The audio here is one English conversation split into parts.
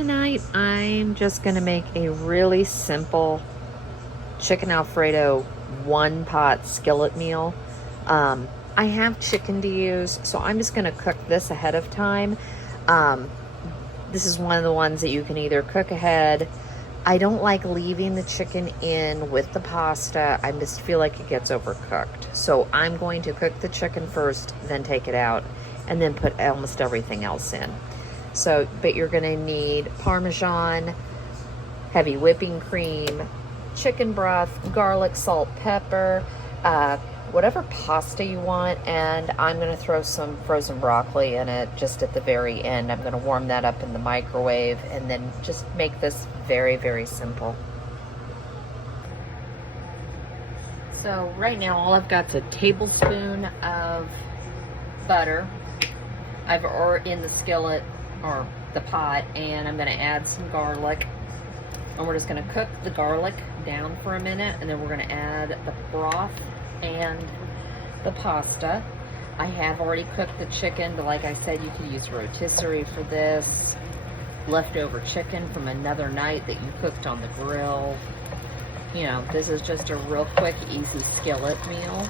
tonight I'm just gonna make a really simple chicken Alfredo one pot skillet meal. I have chicken to use, so I'm just gonna cook this ahead of time. Um, this is one of the ones that you can either cook ahead. I don't like leaving the chicken in with the pasta. I just feel like it gets overcooked. So I'm going to cook the chicken first, then take it out, and then put almost everything else in. So, but you're gonna need Parmesan, heavy whipping cream, chicken broth, garlic, salt, pepper, whatever pasta you want, and I'm gonna throw some frozen broccoli in it just at the very end. I'm gonna warm that up in the microwave and then just make this very, very simple. So right now all I've got is a tablespoon of butter. I've already in the skillet or the pot, and I'm gonna add some garlic, and we're just gonna cook the garlic down for a minute, and then we're gonna add the broth and the pasta. I have already cooked the chicken, but like I said, you could use rotisserie for this, leftover chicken from another night that you cooked on the grill. You know, this is just a real quick, easy skillet meal.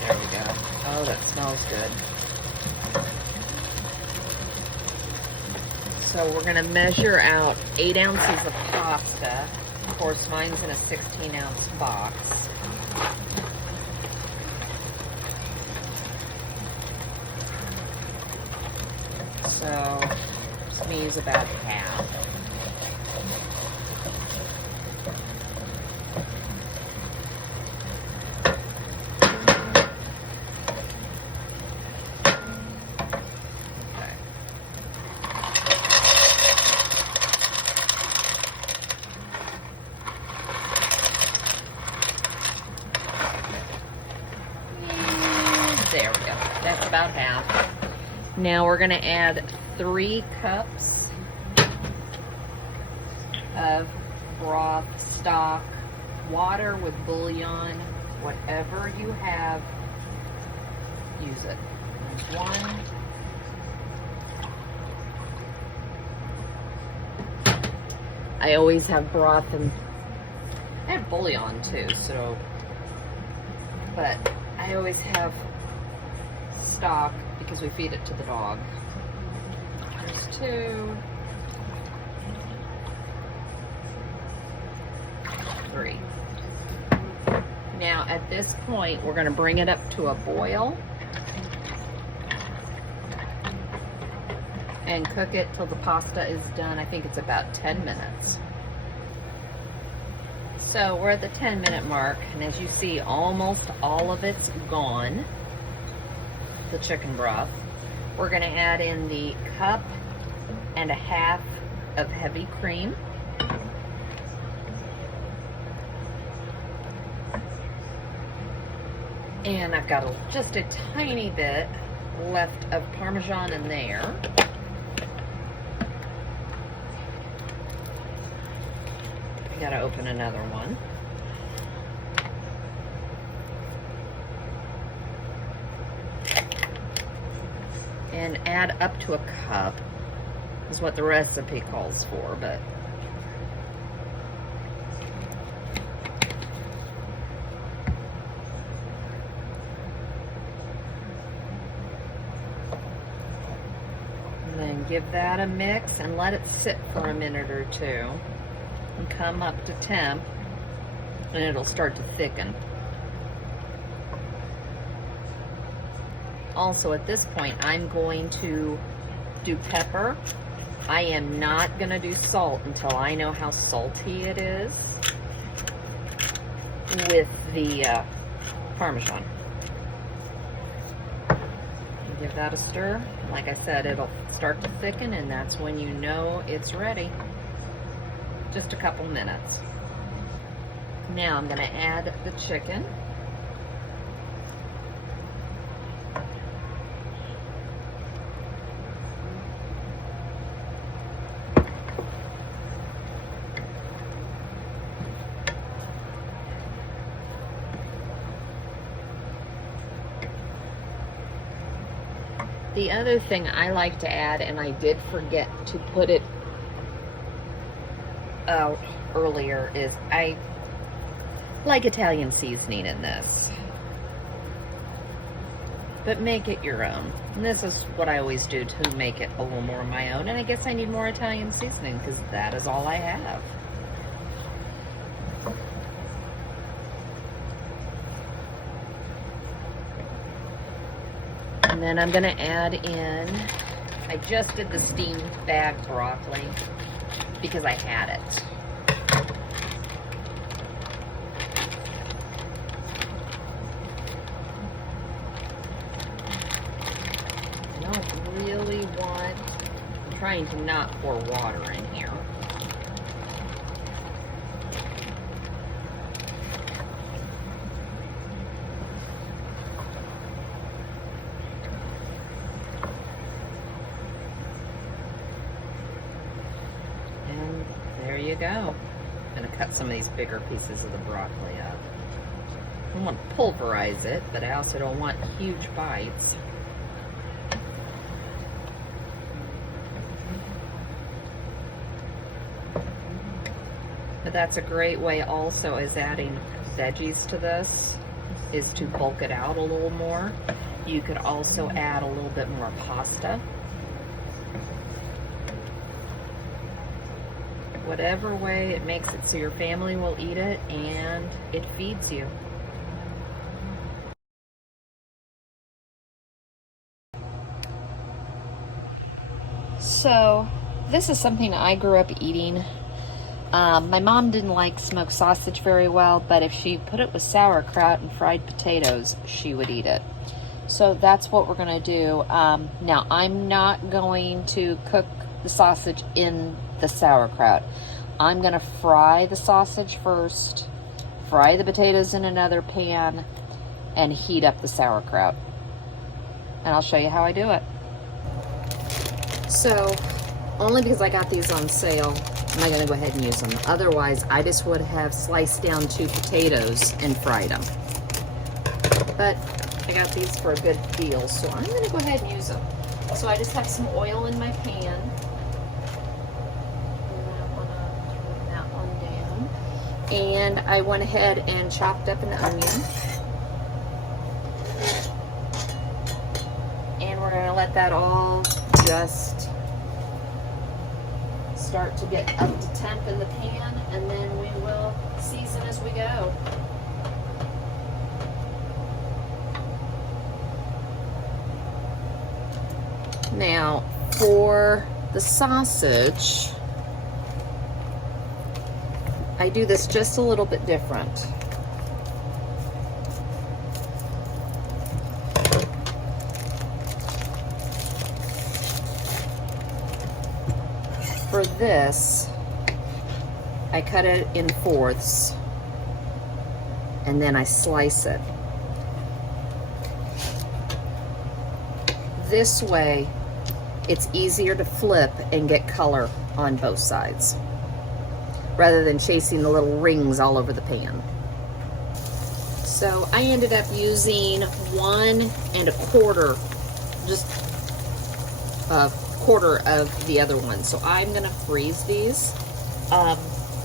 There we go. Oh, that smells good. So we're gonna measure out 8 ounces of pasta. Of course, mine's in a 16-ounce box. So just gonna use about half. There we go. That's about half. Now we're going to add 3 cups of broth, stock, water with bouillon, whatever you have, use it. There's 1. I always have broth and I have bouillon too, so, but I always have stock because we feed it to the dog. There's 2, 3. Now at this point, we're going to bring it up to a boil and cook it till the pasta is done. I think it's about 10 minutes. So we're at the 10-minute mark, and as you see, almost all of it's gone, the chicken broth. We're going to add in the 1.5 cups of heavy cream. And I've got just a tiny bit left of Parmesan in there. I gotta open another one. And add up to a cup is what the recipe calls for, but and then give that a mix and let it sit for a minute or 2 and come up to temp, and it'll start to thicken. Also at this point, I'm going to do pepper. I am not going to do salt until I know how salty it is with the Parmesan. Give that a stir. Like I said, it'll start to thicken, and that's when you know it's ready. Just a couple minutes. Now I'm going to add the chicken. The other thing I like to add, and I did forget to put it out earlier, is I like Italian seasoning in this. But make it your own. And this is what I always do to make it a little more of my own. And I guess I need more Italian seasoning because that is all I have. And then I'm going to add in, I just did the steamed bag broccoli because I had it. I'm trying to not pour water in here. And there you go. I'm going to cut some of these bigger pieces of the broccoli up. I don't want to pulverize it, but I also don't want huge bites. But that's a great way also, is adding veggies to this, is to bulk it out a little more. You could also add a little bit more pasta. Whatever way it makes it so your family will eat it and it feeds you. So this is something I grew up eating. My mom didn't like smoked sausage very well, but if she put it with sauerkraut and fried potatoes, she would eat it. So that's what we're going to do. Now, I'm not going to cook the sausage in the sauerkraut. I'm going to fry the sausage first, fry the potatoes in another pan, and heat up the sauerkraut. And I'll show you how I do it. So, only because I got these on sale, am I going to go ahead and use them. Otherwise, I just would have sliced down 2 potatoes and fried them. But I got these for a good deal, so I'm going to go ahead and use them. So I just have some oil in my pan. That one down. And I went ahead and chopped up an onion. And we're going to let that all just start to get up to temp in the pan, and then we will season as we go. Now, for the sausage, I do this just a little bit different. For this, I cut it in 4ths, and then I slice it. This way, it's easier to flip and get color on both sides, rather than chasing the little rings all over the pan. So I ended up using 1 1/4, just a quarter of the other one. So I'm gonna freeze these.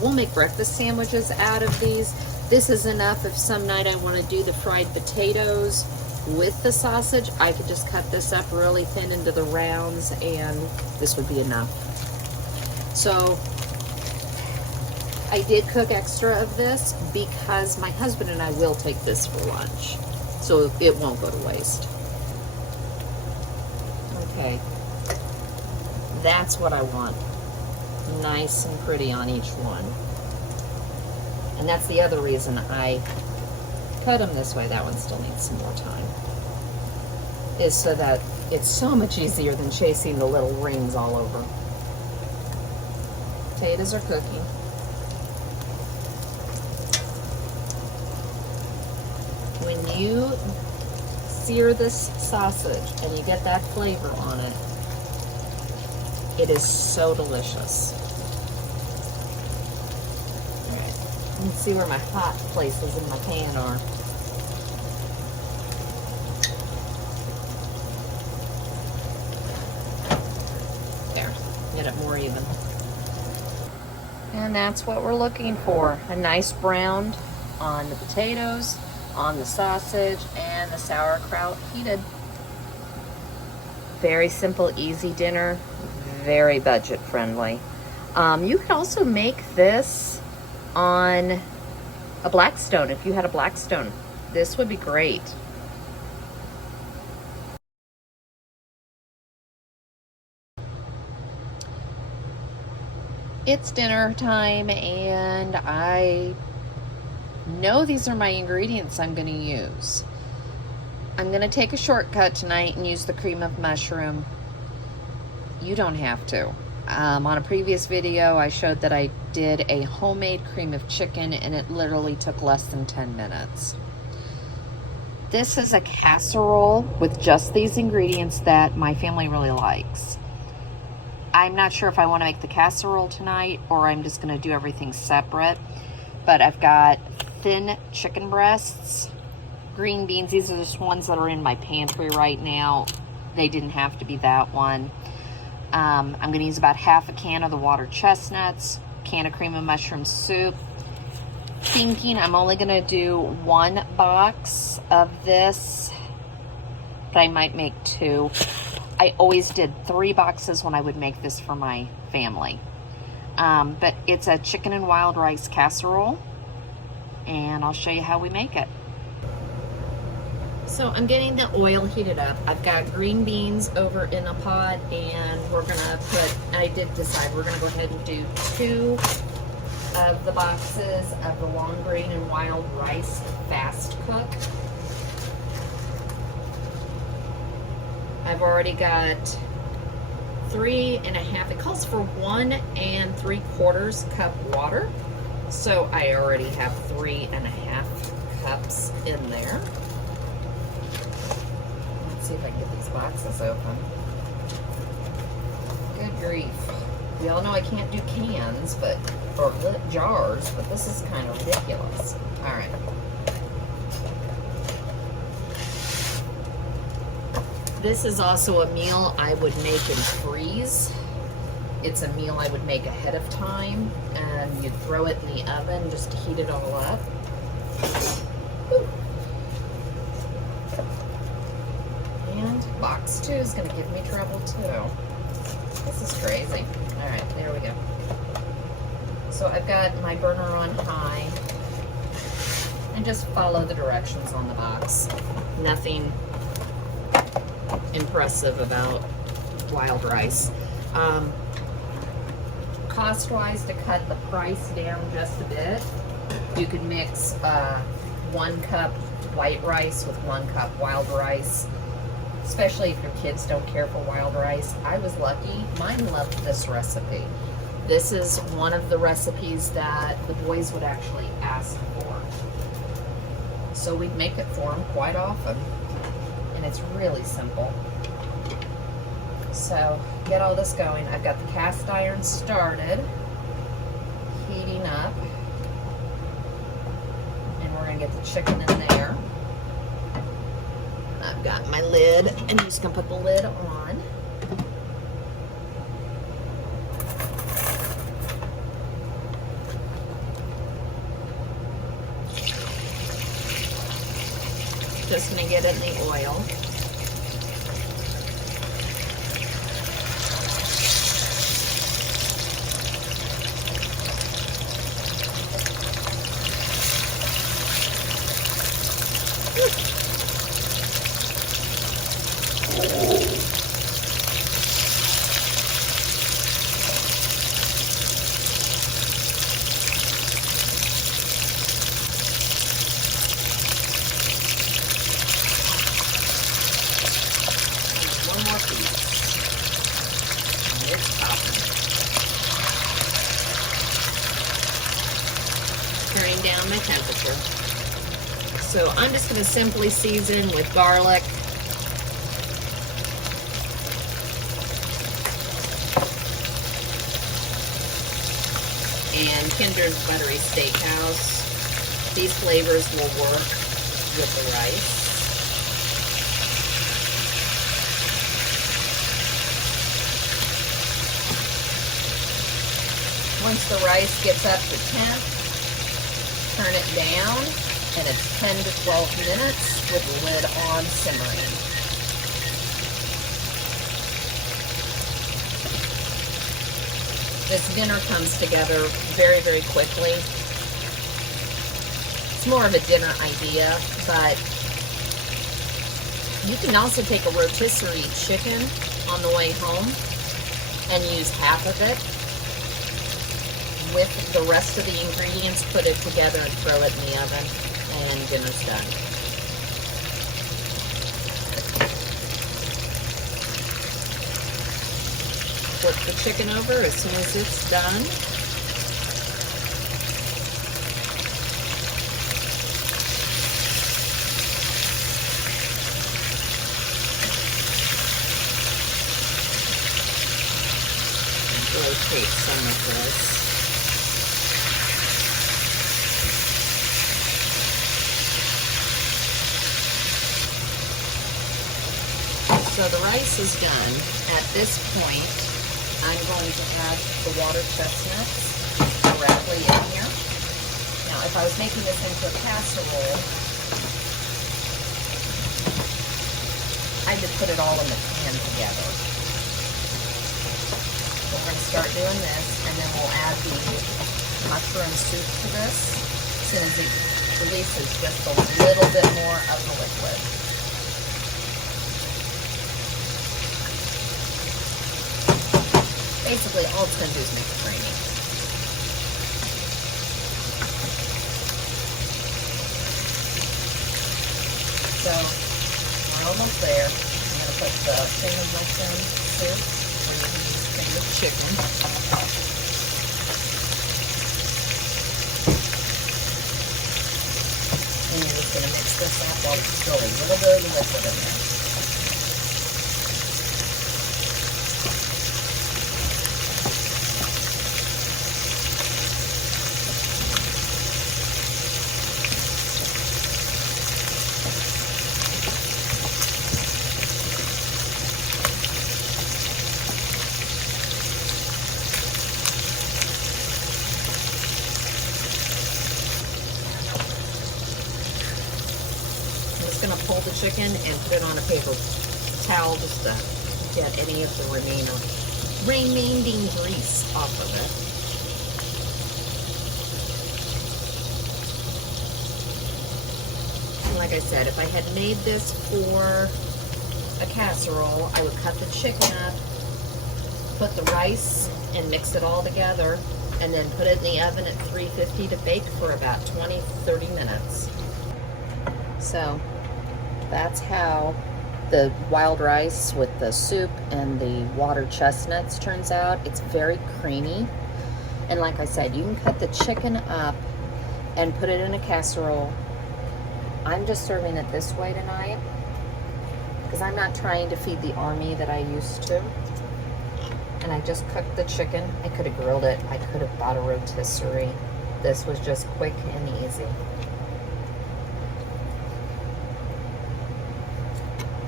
We'll make breakfast sandwiches out of these. This is enough if some night I want to do the fried potatoes with the sausage. I could just cut this up really thin into the rounds, and this would be enough. So I did cook extra of this because my husband and I will take this for lunch, so it won't go to waste. Okay. That's what I want. Nice and pretty on each one. And that's the other reason I cut them this way. That one still needs some more time. Is so that it's so much easier than chasing the little rings all over. Potatoes are cooking. When you sear this sausage and you get that flavor on it, it is so delicious. All right, you can see where my hot places in my pan are. And that's what we're looking for. A nice brown on the potatoes, on the sausage, and the sauerkraut heated. Very simple, easy dinner, very budget friendly. You could also make this on a Blackstone. If you had a Blackstone, this would be great. It's dinner time, and I know these are my ingredients I'm going to use. I'm going to take a shortcut tonight and use the cream of mushroom. You don't have to. On a previous video, I showed that I did a homemade cream of chicken, and it literally took less than 10 minutes. This is a casserole with just these ingredients that my family really likes. I'm not sure if I want to make the casserole tonight or I'm just going to do everything separate. But I've got thin chicken breasts, green beans. These are just ones that are in my pantry right now. They didn't have to be that one. I'm going to use about half a can of the water chestnuts, can of cream of mushroom soup. Thinking I'm only going to do 1 box of this, but I might make 2. I always did 3 boxes when I would make this for my family. But it's a chicken and wild rice casserole, and I'll show you how we make it. So I'm getting the oil heated up. I've got green beans over in a pot, and we're gonna put, I did decide we're gonna go ahead and do 2 of the boxes of the long grain and wild rice fast cook. I've already got 3.5, it calls for 1 3/4 cup water. So I already have 3.5 cups in there. Let's see if I can get these boxes open. Good grief. We all know I can't do cans, or jars, but this is kind of ridiculous. All right. This is also a meal I would make and freeze. It's a meal I would make ahead of time, and you'd throw it in the oven just to heat it all up. Woo. And box 2 is going to give me trouble too. This is crazy. All right, there we go. So I've got my burner on high, and just follow the directions on the box. Nothing impressive about wild rice. Cost-wise, to cut the price down just a bit, you could mix 1 cup white rice with 1 cup wild rice, especially if your kids don't care for wild rice. I was lucky. Mine loved this recipe. This is one of the recipes that the boys would actually ask for. So we'd make it for them quite often. And it's really simple. So get all this going. I've got the cast iron started, heating up. And we're going to get the chicken in there. I've got my lid, and I'm just going to put the lid on. Just going to get it in the oil. Turning down my temperature. So I'm just going to simply season with garlic, and Kinder's Buttery Steakhouse. These flavors will work with the rice. Once the rice gets up to temp, turn it down, and it's 10 to 12 minutes with the lid on simmering. This dinner comes together very, very quickly. It's more of a dinner idea, but you can also take a rotisserie chicken on the way home and use half of it with the rest of the ingredients, put it together and throw it in the oven, and dinner's done. Flip the chicken over as soon as it's done. Rotate some of this. So the rice is done. At this point, I'm going to add the water chestnuts directly in here. Now, if I was making this into a casserole, I would put it all in the pan together. So we're going to start doing this, and then we'll add the mushroom soup to this as soon as it releases just a little bit more of the liquid. Basically, all it's going to do is make it creamy. So, we're almost there. I'm going to put the cinnamon mushroom soup for the chicken. And you're just going to mix this up while there's still a little bit of liquid in there. Going to pull the chicken and put it on a paper towel just to get any of the remaining grease off of it. And like I said, if I had made this for a casserole, I would cut the chicken up, put the rice and mix it all together, and then put it in the oven at 350 to bake for about 20-30 minutes. So that's how the wild rice with the soup and the water chestnuts turns out. It's very creamy. And like I said, you can cut the chicken up and put it in a casserole. I'm just serving it this way tonight because I'm not trying to feed the army that I used to. And I just cooked the chicken. I could have grilled it. I could have bought a rotisserie. This was just quick and easy.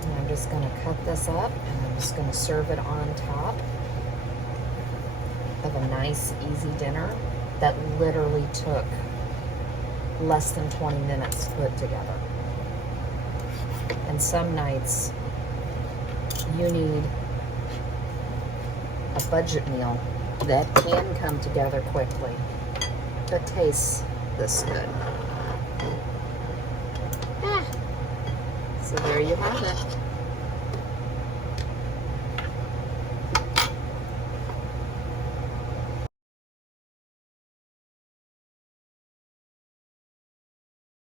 I'm just going to cut this up and I'm just going to serve it on top of a nice, easy dinner that literally took less than 20 minutes to put together. And some nights you need a budget meal that can come together quickly but tastes this good. So there you have it.